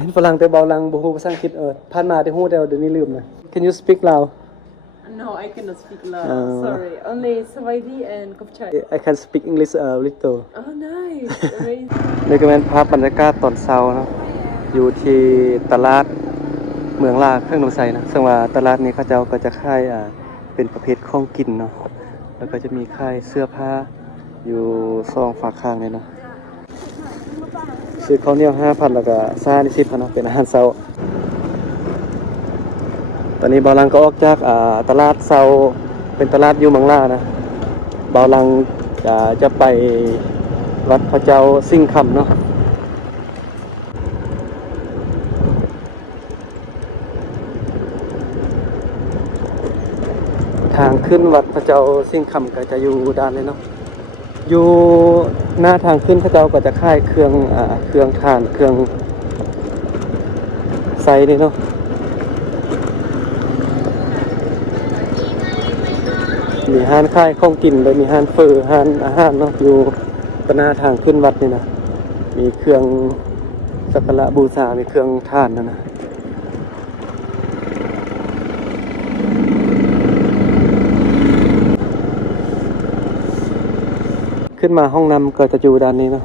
เห็นฝรั่งแต่เบาลังบ่ฮู้ภาษาอังกฤษผ่านมาได้ฮู้แต่เดี๋ยวนี้ลืมนะ Can you speak Lao No, I cannot speak Lao. Sorry, only Swahili and Kopchai. I can speak English a little Oh, nice. Amazing. นี่ก็เป็นภาพบรรยากาศตอนเช้าเนาะอยู่ที่ตลาดเมืองลาเครื่องนมไซนะซึ่งว่าตลาดนี้เขาเจ้าก็จะค่ายเป็นประเภทของกินเนาะแล้วก็จะมีค่ายเสื้อผ้าอยู่ซองฝากข้างเลยเนาะซื้อข้าวเหนียว 5,000 แล้วก็ซ่านี่10,000เนาะเป็นอาหารเช้าตอนนี้บ่าวลังก็ออกจากตลาดเช้าเป็นตลาดอยู่เมืองลานะบ่าวลังจะไปวัดพระเจ้าสิงห์คำเนาะทางขึ้นวัดพระเจ้าสิงห์คำก็จะอยู่ด้านเลยเนาะอยู่หน้าทางขึ้นพระเจ้าก็จะค่ายเครื่องถ่านเครื่องไซนี่เนาะมีห้านค่ายของกินเลยมีห้านเฟอห้านอาหารเนาะอยู่ตหน้าทางขึ้นวัดนี่นะมีเครื่องสักการะบูชามีเครื่องถ่านนะขึ้นมาห้องน้ำก็จะอยู่ด้านนี้เนาะ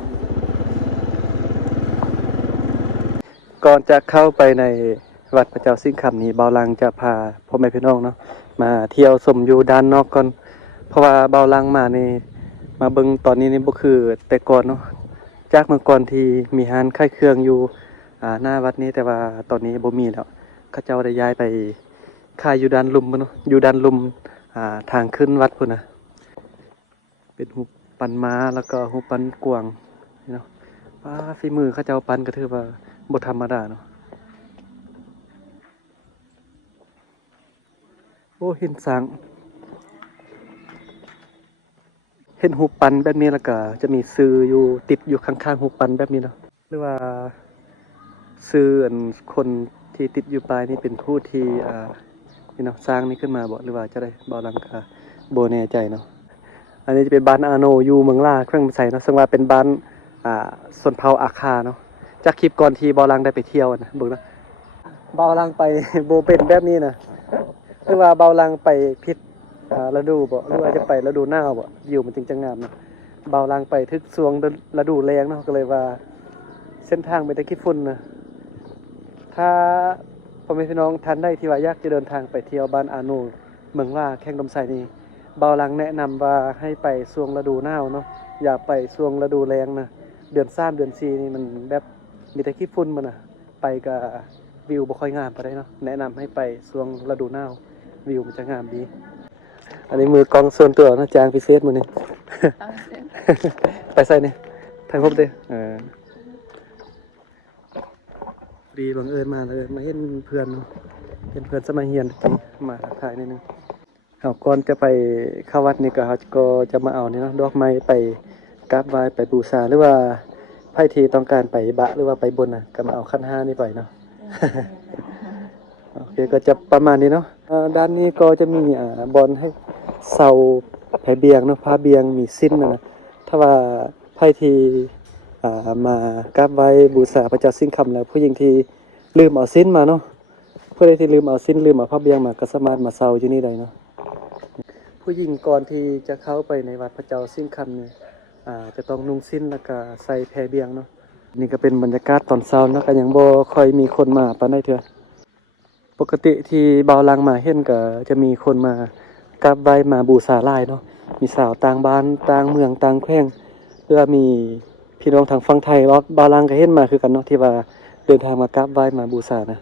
ก่อนจะเข้าไปในวัดพระเจ้าสิงห์คำนี้บ่าวลังจะพาพ่อแม่พี่น้องเนาะมาเที่ยวชมอยู่ด้านนอกก่อนเพราะว่าบ่าวลังมานี่มาเบิ่งตอนนี้นี่บ่คือแต่ก่อนเนาะจากเมื่อก่อนที่มีร้านขายเครื่องอยู่หน้าวัดนี้แต่ว่าตอนนี้บ่มีแล้วเขาเจ้าได้ย้ายไปขายอยู่ด้านลุ่มเนาะอยู่ด้านลุ่มทางขึ้นวัดพุ่นน่ะเป็นหุบปันม้าแล้วก็หุบปันกวางเนาะฝีมือเขาเจ้าปันก็ถือว่าบ่ธรรมดาเนาะโอ้เห็นสร้างเห็นหุบปันแบบนี้แล้วก็จะมีซื้ออยู่ติดอยู่ข้างๆหุบปันแบบนี้เนาะหรือว่าซื้อคนที่ติดอยู่ปลายนี่เป็นผู้ที่นี่เนาะสร้างนี่ขึ้นมาบ่หรือว่าจะได้บ่ลังคาบ่แน่ใจเนาะอันนี้จะเป็นบ้านอาโนอยู่เมืองลาเครื่องใส่เนาะซึ่งว่าเป็นบ้านชนเผ่าอาคาเนาะจากคลิปก่อนที่บ่ลังได้ไปเที่ยวนะเบิ่งนะบ่ลังไปบ่เป็นแบบนี้นะหรือว่าบ่ลังไปผิดฤดูบ่หรือว่าจะไปฤดูหนาวบ่วิวมันจึงจะงามนะบ่ลังไปทึกสวงฤดูแล้งเนาะก็เลยว่าเส้นทางไปตะกี้ฝุ่นนะถ้าพ่อแม่พี่น้องท่านใดที่ว่าอยากจะเดินทางไปเที่ยวบ้านอาโนเมืองลาแข้งดมไซนี่บ่าวลังแนะนำว่าให้ไปช่วงฤดูหนาวเนาะอย่าไปช่วงฤดูแล้งนะเดือน3เดือน4นี่มันแบบมีแต่ขี้ฝุ่นมันน่ะไปก็วิวบ่ค่อยงามปานใดเนาะแนะนำให้ไปช่วงฤดูหนาววิวมันจะงามดีอันนี้มือกองส่วนตัวนะจางพิเศษมื้อนี้ ไปใส่นี่ถ่ายรูปดิดีบังเอิญมาเลยมาเห็นเพื่อนเนาะเห็นเพื่อนสมัยเรียนมาถ่ายนิดนึงเอาก่อนจะไปเข้าวัดนี่ก็จะมาเอานี่เนาะดอกไม้ไปกราบไหว้ไปบูชาหรือว่าไผที่ต้องการไปบะหรือว่าไปบนน่ะก็มาเอาขัน5นี่ไปเนาะ โอเคก็จะประมาณนี้เนาะด้านนี้ก็จะมีบอลให้เสาแผ่เบียงเนาะผ้าเบียงมีสิ้นนะถ้าว่าไผที่มากราบไหว้บูชาพระเจ้าสิงห์คำแล้วผู้หญิงที่ลืมเอาสิ้นมาเนาะผู้ใดที่ลืมเอาสิ้นลืมเอาผ้าเบียงมาก็สามารถมาเซาอยู่นี่ได้เนาะผู้หญิงก่อนที่จะเข้าไปในวัดพระเจ้าสิงห์คำนี่จะต้องนุ่งสิ้นแล้วก็ใส่แผ่เบียงเนาะนี่ก็เป็นบรรยากาศตอนเช้านะก็ยังบ่ค่อยมีคนมาปานใดเถอะปกติที่บ่าวลังมาเห็นก็จะมีคนมากราบไหว้มาบูชาหลายเนาะมีสาวต่างบ้านต่างเมืองต่างแขวงหรือว่ามีพี่น้องทางฝั่งไทยบ่าวลังก็เห็นมาคือกันเนาะที่ว่าเดินทางมากราบไหว้มาบูชานะ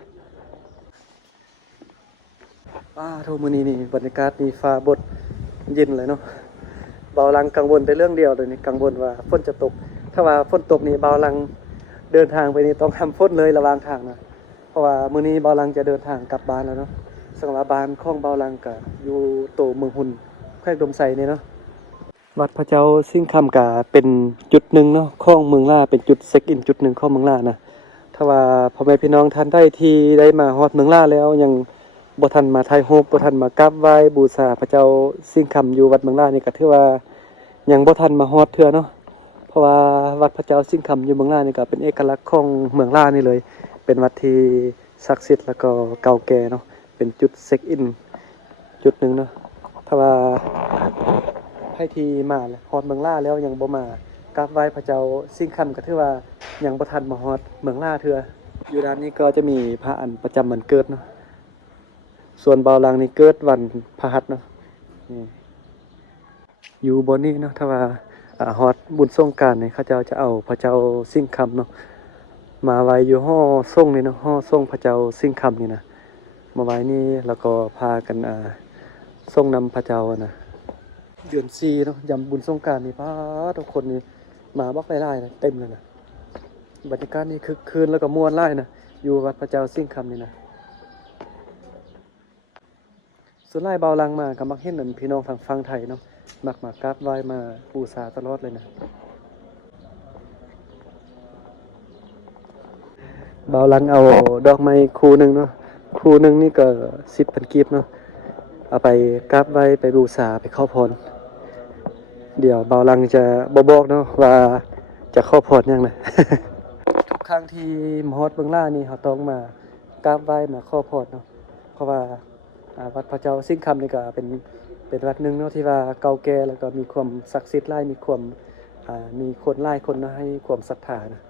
โทมื้อนี้นี่บรรยากาศนี่ฟ้าบดเย็นเลยเนาะบ่าวลังกังวลแต่เรื่องเดียวเลยนี่กังวลว่าฝนจะตกถ้าว่าฝนตกนี่บ่าวลังเดินทางไปนี่ต้องห้ามฝนเลยระหว่างทางนะเพราะว่ามื้อนี้บ่าวลังจะเดินทางกลับบ้านแล้วเนาะสำหรับบ้านของบ่าวลังก็อยู่โตเมืองหุ่นแขวงดมไซนี่เนาะวัดพระเจ้าสิงห์คำก็เป็นจุดหนึ่งเนาะของเมืองลาเป็นจุดเช็คอินจุดหนึ่งของเมืองลานะถ้าว่าพ่อแม่พี่น้องท่านใดที่ได้มาฮอดเมืองลาแล้วยังบ่ทันมาถ่ายรูปบ่ทันมากราบไหว้บูชาพระเจ้าสิงห์คำอยู่วัดเมืองลานี่ก็ถือว่ายังบ่ทันมาฮอดเทื่อเนาะเพราะว่าวัดพระเจ้าสิงห์คำอยู่เมืองลานี่ก็เป็นเอกลักษณ์ของเมืองลานี่เลย เป็นวัดที่ศักดิ์สิทธิ์แล้วก็เก่าแก่เนาะเป็นจุดเช็คอินจุดหนึ่งเนาะถ้าว่าให้ที่มาแล้วฮอดเมืองล่าแล้วยังบ่มากราบไหว้พระเจ้าสิ่งคำก็ถือว่ายังบ่ทันมาฮอดเมืองล่าเทื่ออยู่ด้านนี้ก็จะมีพระอันประจำวันเกิดเนาะส่วนเบาลังนี่เกิดวันพฤหัสเนาะนี่อยู่บนนี้เนาะถ้าว่าฮอดบุญสงกรานต์นี่เขาเจ้าจะเอาพระเจ้าสิ่งคำเนาะมาไว้อยู่ห้อส่งนี่เนาะห้อส่งพระเจ้าสิ่งคำนี่นะมาไว้นี่แล้วก็พากันส่งนำพระเจ้านะเดือน4เนาะยามบุญสงกรานต์นี่พาทุกคนนี่มาบักหลายๆนะเต็มเลยนะบรรยากาศนี่คึกคืนแล้วก็ม่วนหลายนะอยู่วัดพระเจ้าสิ่งคำนี่นะส่วนหลายเบาลังมาก็มักเห็นนั่นพี่น้องทางฝั่งไทยเนาะมักมากราบไหว้มาบูชาตลอดเลยนะเบาลังเอาดอกไม้คู่หนึงเนาะคู่หนึงนี่ก็10,000กีบเนาะเอาไปกราบไหว้ไปบูชาไปขอพรเดี๋ยวเบาลังจะบอกเนาะว่าจะขอพรยังนะ ทุกครั้งที่มฮอดเบิ่งล่านี่เขาต้องมากราบไหว้มาขอพรเนาะเพราะว่าวัดพระเจ้าสิ่งคำนี่ก็เป็นวัดหนึ่งเนาะที่ว่าเก่าแก่แล้วก็มีความศักดิ์สิทธิ์หลายมีความมีคนหลายคนนะให้ความศรัทธานะ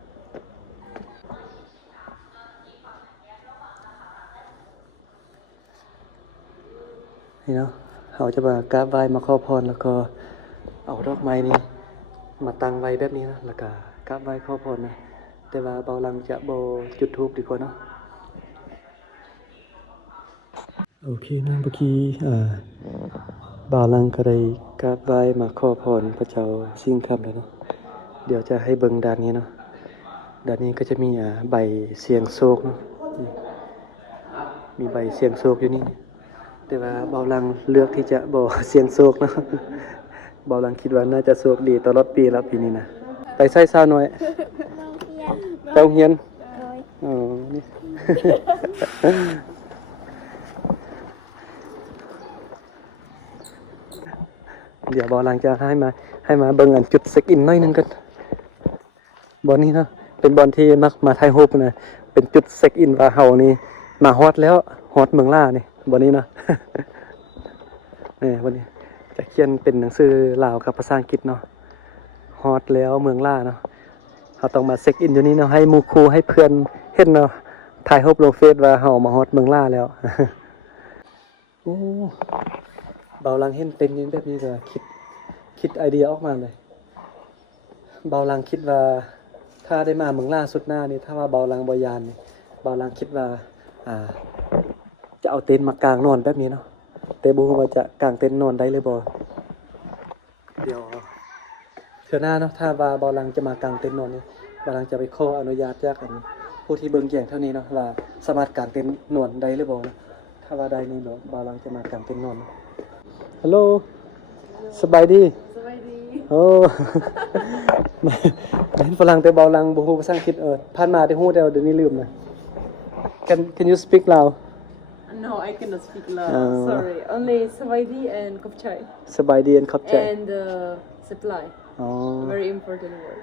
นี่เนาะเขาจะมากราบไหว้มาขอพรแล้วก็เอาดอกไม้นี่มาตั้งไว้แบบนี้นะแล้วก็กราบไหว้ขอพรนะแต่ว่าเบาลังจะบ่จุดธูปดีกว่าเนาะโอเคนะเมื่อกี้บ่าวลังก็ได้กราบไหว้มาขอพรพระเจ้าสิ่งคำแล้วเนาะเดี๋ยวจะให้เบิ่งด้านนี้เนาะด้านนี้ก็จะมีใบเสียงโศกเนาะมีใบเสียงโศกอยู่นี่แต่ว่าบ่าวลังเลือกที่จะบ่เสียงโศกเนาะบ่าวลังคิดว่าน่าจะโศกดีตลอดปีแล้วปีนี้นะไปใส่ซาวน้อยไปโรงเรียนอ๋อนี่ เดี๋ยวบอลังจะให้มาเบิ่งอันจุดเช็คอินหน่อยหนึงกันบอลนี้เนาะเป็นบอลที่มักมาถ่ายรูปนะเป็นจุดเช็คอินว่าเฮานี่มาฮอดแล้วฮอดเมืองล่านี่บอลนี้เนาะ นี่วันนี้จะเขียนเป็นหนังสือลาวกับภาษาอังกฤษเนาะฮอดแล้วเมืองล่าเนาะเราต้องมาเช็คอินอยู่นี่เนาะให้หมู่ครูให้เพื่อนเห็นเนาะถ่ายรูปลงเฟซว่าเฮามาฮอดเมืองล่าแล้ว โอ้เบาลังเห็นเต็มนี้แบบนี้เลยคิดไอเดียออกมาเลยเบาลังคิดว่าถ้าได้มาเมืองล่าสุดหน้านี่ถ้าว่าเบาลังบอยานนี่เบาลังคิดว่าจะเอาเต็นท์มากางนอนแบบนี้เนาะแต่บ่ฮู้ว่าจะกางเต็นท์นอนได้หรือบ่เดี๋ยวเทื่อหน้าเนาะถ้าว่าเบาลังจะมากางเต็นท์นอนนี่เบาลังจะไปขออนุญาตจากผู้ที่เบิ่งแย่งเท่านี้เนาะว่าสามารถกางเต็นท์นอนได้หรือบ่นะถ้าว่าได้นี่เนาะเบาลังจะมากางเต็นท์นอนฮัลโหลสบายดีโอ้ เห็นฝรั่งแต่เบาลังบ่ฮู้ภาษาอังกฤษผ่านมาได้ฮู้แต่เดี๋ยวนี้ลืมนะ Can you speak Lao No, I cannot speak loud. Sorry. Only Swaidi and Kopchai. สบายดี and ขอบใจ And supply. อ๋อ Very important word.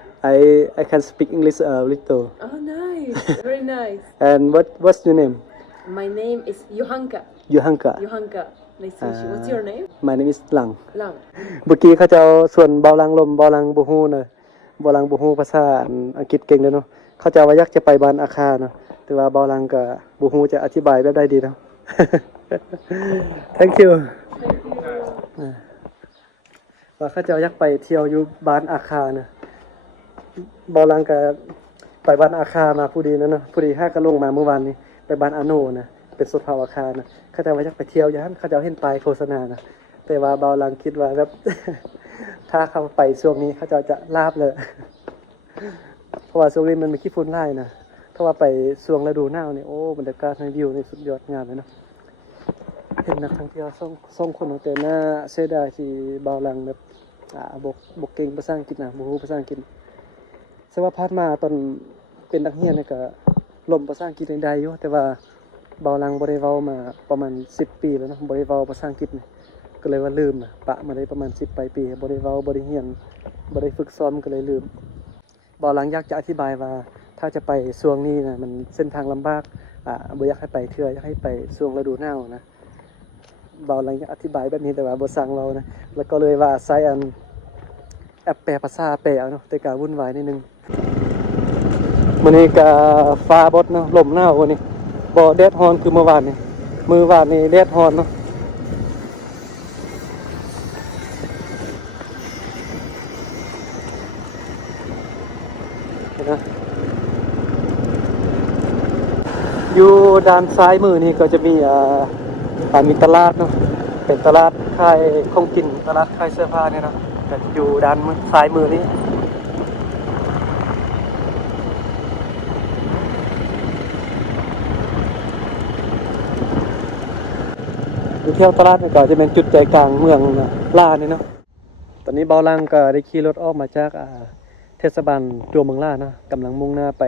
I can speak English a little Oh, nice. Very nice. and what's your name My name is Johanka. Johanka Johanka. Nice to meet you. What's your name? My name is Lang Lang. เมื่อกี้เขาจะเอาส่วนเบาลังลมเบาลังบ่ฮู้นะเบาลังบ่ฮู้ภาษาอังกฤษเก่งเลยเนาะเขาจะว่าอยากจะไปบ้านอาคาเนาะแต่ว่าเบาลังก็บ่ฮู้จะอธิบายแบบใดดีเนาะ Thank you Thank you. ว่าเขาจะอยากไปเที่ยวอยู่บ้านอาคานะเบาลังก็ไปบ้านอาคามาผู้ดีนะเนาะผู้ดีห้าก็ลงมาเมื่อวานนี้ไปบ้านอาโนนะเป็นสุดภาวอาคานะเขาจะว่าอยากไปเที่ยวอย่างนั้นเขาจะเห็นป้ายโฆษณานะแต่ว่าเบาลังคิดว่าแบบ ถ้าเขาไปช่วงนี้เขาจะลาบเลย เพราะว่าช่วงนี้มันมีขี้ฝุ่นไล่นะถ้าว่าไปช่วงฤดูหนาวนี่โอ้บรรยากาศในวิวนี่สุดยอดงามเลยเนาะเห็นนักท่องเที่ยวส่งคนแต่หน้าเสียดายที่เบาลังแบบบกเก่งภาษาอังกฤษนะบ่ฮู้ภาษาอังกฤษสว่าผ่านมาตอนเป็นนักเรียนนี่ก็ล่มภาษาอังกฤษได้อยู่แต่ว่าเบาลังบ่ได้เว้ามาประมาณ10ปีแล้วเนาะบ่ได้เว้าภาษาอังกฤษนี่ก็เลยว่าลืมนะปะมาได้ประมาณ10ปลายปีบ่ได้เว้าบ่ได้เรียนบ่ได้ฝึกซ้อมก็เลยลืมเบาลังอยากจะอธิบายว่า ถ้าจะไปช่วงนี้นะมันเส้นทางลำบากบ่อยากให้ไปเทื่ออยากให้ไปช่วงฤดูหนาวนะเบาอะไรอธิบายแบบนี้แต่ว่าบ่สั่งเรานะแล้วก็เลยว่าใช้แอปแปลภาษาแปลเอาเนาะแต่ก็วุ่นวายนิดนึงมื้อนี้ก็ฟ้าบดเนาะลมหนาววันนี้บ่แดดร้อนคือเมื่อวานนี่มื้อวานนี่แดดร้อนเนาะนะอยู่ด้านซ้ายมือนี่ก็จะมีมีตลาดเนาะเป็นตลาดขายของกินตลาดขายเสื้อผ้าเนี่ยเนาะแต่อยู่ด้านซ้ายมือนี้อยู่เที่ยวตลาดนี่ก็จะเป็นจุดใจกลางเมืองลาเนี่ยเนาะตอนนี้เบาลังก็ได้ขี่รถออกมาจากเทศบาลตัวเมืองลาเนาะกำลังมุ่งหน้าไป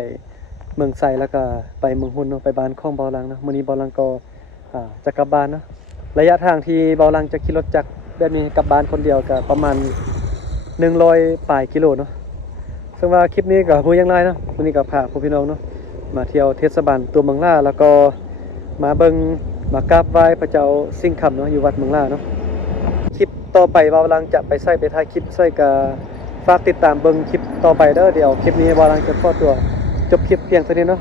เมืองไซแล้วก็ไปเมืองหุ่นเนาะไปบ้านของเบาลังเนาะมื้อนี้เบาลังก็จะกลับบ้านเนาะระยะทางที่เบาลังจะขี่รถจากแบบนี้กลับบ้านคนเดียวก็ประมาณ100ปลายกิโลเนาะซึ่งว่าคลิปนี้ก็บ่ยังไรเนาะมื้อนี้ก็พาพวกพี่น้องเนาะมาเที่ยวเทศบาลตัวเมืองลาแล้วก็มาเบิ่งมากราบไหว้พระเจ้าสิงห์คำเนาะอยู่วัดเมืองลาเนาะคลิปต่อไปเบาลังจะไปถ่ายคลิปก็ฝากติดตามเบิ่งคลิปต่อไปเด้อเดี๋ยวคลิปนี้เบาลังจะขอตัวจบคลิปเพียงเท่านี้เนาะ